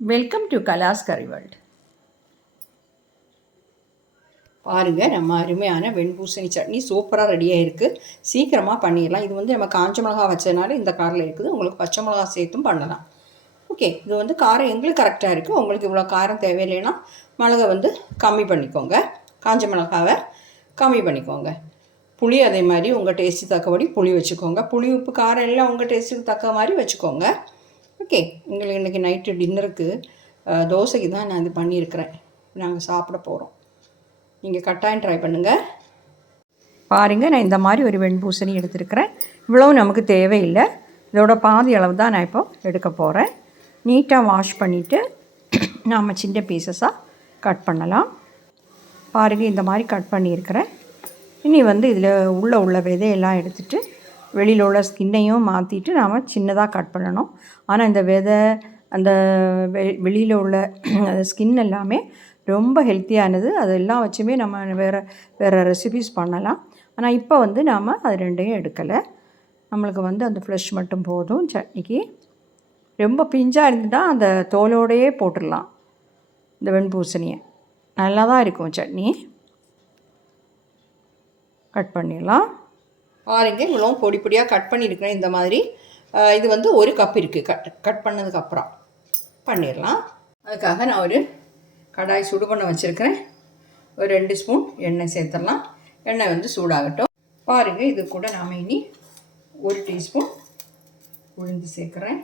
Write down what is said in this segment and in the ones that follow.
Welcome to கலாஸ் கரிவல்ட் world பாருங்கள் நம்ம அருமையான வெண்பூசணி சட்னி சூப்பராக ரெடியாக இருக்குது சீக்கிரமாக பண்ணிடலாம். இது வந்து நம்ம காஞ்ச மிளகா வச்சதுனால இந்த காரில் இருக்குது. உங்களுக்கு பச்சை மிளகா சேர்த்தும் பண்ணலாம். ஓகே இது வந்து காரம் எங்களுக்கு கரெக்டாக இருக்குது உங்களுக்கு இவ்வளோ காரம் தேவையில்லைன்னா மிளகை வந்து கம்மி பண்ணிக்கோங்க. காஞ்ச மிளகாவை கம்மி பண்ணிக்கோங்க. புளி அதே மாதிரி உங்கள் டேஸ்ட்டு தக்கபடி புளி வச்சுக்கோங்க. புளி உப்பு காரம் எல்லாம் உங்கள் டேஸ்ட்டுக்கு தக்க மாதிரி வச்சுக்கோங்க. ஓகே எங்களுக்கு இன்றைக்கி நைட்டு டின்னருக்கு தோசைக்கு தான் நான் இது பண்ணியிருக்கிறேன். நாங்கள் சாப்பிட போகிறோம் நீங்கள் கட்டாயம் ட்ரை பண்ணுங்கள் பாருங்கள் நான் இந்த மாதிரி ஒரு வெண்பூசணி எடுத்திருக்கிறேன். இவ்வளவு நமக்கு தேவையில்லை. இதோட பாதி அளவு தான் நான் இப்போ எடுக்க போகிறேன் நீட்டாக வாஷ் பண்ணிவிட்டு நாம் சின்ன பீசஸாக கட் பண்ணலாம். பாருங்கள் இந்த மாதிரி கட் பண்ணியிருக்கிறேன். இனி வந்து இதில் உள்ள உள்ள விதையெல்லாம் எடுத்துகிட்டு வெளியில் உள்ள ஸ்கின்னையும் மாற்றிட்டு நாம் சின்னதாக கட் பண்ணணும். ஆனால் இந்த விதை அந்த வெ வெளியில் உள்ள ஸ்கின் எல்லாமே ரொம்ப ஹெல்த்தியானது அது எல்லாம் வச்சுமே நம்ம வேறு வேறு ரெசிபிஸ் பண்ணலாம். ஆனால் இப்போ வந்து நாம் அது ரெண்டையும் எடுக்கலை. நம்மளுக்கு வந்து அந்த ஃப்ளஷ் மட்டும் போதும். சட்னிக்கு ரொம்ப பிஞ்சாக இருந்துட்டா அந்த தோலோடையே போட்டுடலாம். இந்த வெண்பூசணியை. நல்லா தான் இருக்கும் சட்னி. கட் பண்ணிடலாம். ஆரஞ்சு இவ்வளோ பொடி பொடியாக கட் பண்ணியிருக்கிறேன் இந்த மாதிரி. இது வந்து ஒரு கப் இருக்குது கட் கட் பண்ணதுக்கப்புறம் பண்ணிடலாம். அதுக்காக நான் ஒரு கடாய் சுடு பண்ண வச்சுருக்கிறேன். ஒரு ரெண்டு ஸ்பூன் எண்ணெய் சேர்த்துடலாம். எண்ணெய் வந்து சூடாகட்டும். பாருங்கள் இது கூட நாம் இனி ஒரு டீஸ்பூன் உளுந்து சேர்க்குறேன்.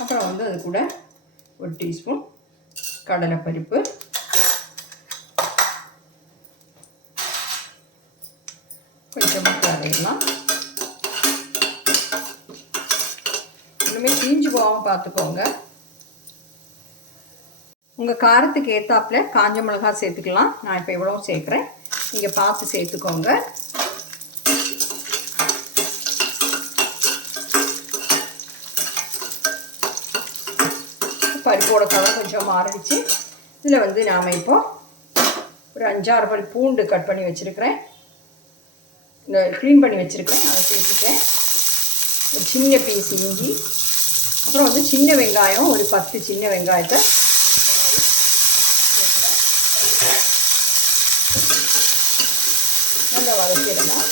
அப்புறம் வந்து அது கூட ஒரு டீஸ்பூன் கடலைப்பருப்பு. கொஞ்சமாக இன்னுமே தீஞ்சு போகாமல் பார்த்துக்கோங்க உங்கள் காரத்துக்கு ஏற்றாப்புல காஞ்ச மிளகா சேர்த்துக்கலாம். நான் இப்போ எவ்வளோ சேர்க்குறேன். நீங்கள் பார்த்து சேர்த்துக்கோங்க. பருப்போட கலர் கொஞ்சம் மாறிடுச்சு. இதில் வந்து நாம் இப்போ ஒரு அஞ்சாறு பல் பூண்டு கட் பண்ணி வச்சுருக்கிறேன். இந்த க்ளீன் பண்ணி வச்சுருக்கேன். அதை சேர்த்துட்டேன். ஒரு சின்ன பீஸ் இஞ்சி. அப்புறம் வந்து சின்ன வெங்காயம் ஒரு பத்து சின்ன வெங்காயத்தை நல்லா வதக்கிடலாம்.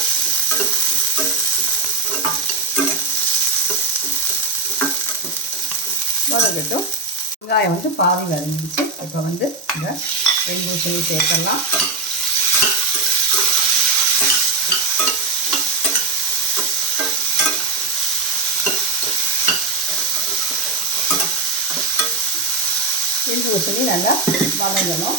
வதங்கட்டும் வெங்காயம் வந்து பாதி வதங்கிடுச்சு. இப்போ வந்து இந்த ரெண்டு பூசணி சேர்த்துடலாம். ரெண்டு ஊசணி நல்லா வதங்கணும்.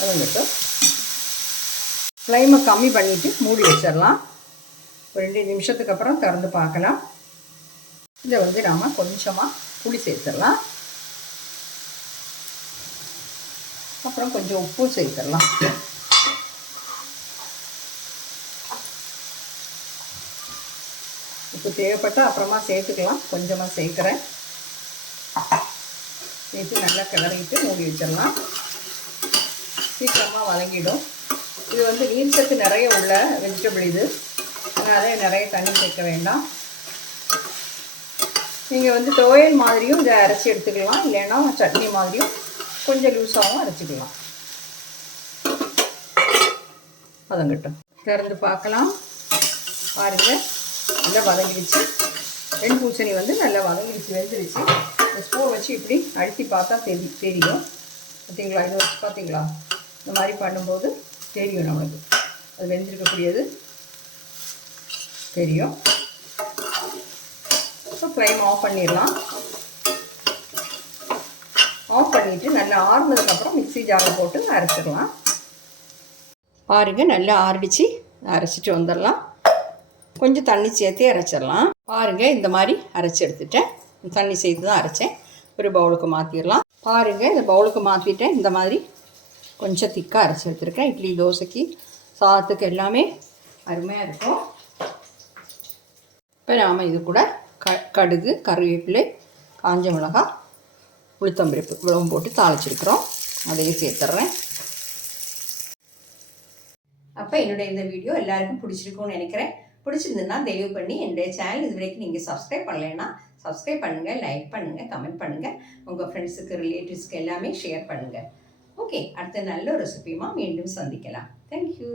வதங்கட்டும் ஃப்ளைமை கம்மி பண்ணிவிட்டு மூடி வச்சிடலாம். ஒரு ரெண்டு நிமிஷத்துக்கு அப்புறம் திறந்து பார்க்கலாம். இதை வந்து நாம் கொஞ்சமாக புளி சேர்த்துடலாம். அப்புறம் கொஞ்சம் உப்பு சேர்த்துடலாம். உப்பு தேவைப்பட்டால் அப்புறமா சேர்த்துக்கலாம். கொஞ்சமாக சேர்க்குறேன். சேர்த்து நல்லா கிளறிட்டு மூடி வச்சிடலாம். சீக்கிரமாக வதங்கிடும். இது வந்து நீர்ச்சத்து நிறைய உள்ள வெஜிடபிள் இது. அதனால் நிறைய தண்ணி சேர்க்க வேண்டாம். நீங்கள் வந்து துவையல் மாதிரியும் இதை அரைச்சி எடுத்துக்கலாம். இல்லைன்னா சட்னி மாதிரியும் கொஞ்சம் லூஸாகவும் அரைச்சிக்கலாம். வதங்கட்டும் திறந்து பார்க்கலாம். பாருங்கள் நல்லா வதங்கிடுச்சு. ரெண்டு பூசணி வந்து நல்லா வதங்கிடுச்சு வெந்துடுச்சு இந்த ஸ்பூன் வச்சு இப்படி அழுத்தி பார்த்தா தெரி தெரியும். பார்த்தீங்களா? இதை வச்சு பார்த்தீங்களா? இந்த மாதிரி பண்ணும்போது தெரியும் நம்மளுக்கு அது வெந்திருக்கக்கூடியது தெரியும். ஸோ ஃப்ளேம் ஆஃப் பண்ணிடலாம். ஆஃப் பண்ணிவிட்டு நல்லா ஆறுனதுக்கப்புறம் மிக்ஸி ஜாரில் போட்டு அரைச்சிடலாம். பாருங்கள் நல்லா ஆறிடுச்சு. அரைச்சிட்டு வந்துடலாம். கொஞ்சம் தண்ணி சேர்த்து அரைச்சிடலாம். பாருங்கள் இந்த மாதிரி அரைச்சி எடுத்துட்டேன். தண்ணி சேர்த்து தான் அரைச்சேன். ஒரு பவுலுக்கு மாற்றிடலாம் பாருங்கள் இந்த பவுலுக்கு மாற்றிட்டேன் இந்த மாதிரி கொஞ்சம் திக்காக அரைச்சி எடுத்துருக்கேன். இட்லி தோசைக்கு சாதத்துக்கு எல்லாமே அருமையாக இருக்கும். இப்போ நாம் இது கூட க கடுகு கருவேப்பிலை காஞ்ச மிளகாய் உளுத்தம்பருப்பு இவ்வளவும் போட்டு தாளிச்சிருக்கிறோம். அதையும் சேர்த்துட்றேன் அப்போ என்னுடைய இந்த வீடியோ எல்லாருக்கும் பிடிச்சிருக்கும்னு நினைக்கிறேன். பிடிச்சிருந்துன்னா தயவு பண்ணி என்னுடைய சேனல் இது வரைக்கும் நீங்கள் சப்ஸ்கிரைப் பண்ணலைன்னா சப்ஸ்கிரைப் பண்ணுங்கள் லைக் பண்ணுங்கள் கமெண்ட் பண்ணுங்கள் உங்கள் ஃப்ரெண்ட்ஸுக்கு ரிலேட்டிவ்ஸ்க்கு எல்லாமே ஷேர் பண்ணுங்கள் ஓகே அடுத்த நல்ல ஒரு ரெசிபியுமா மீண்டும் சந்திக்கலாம். தேங்க்யூ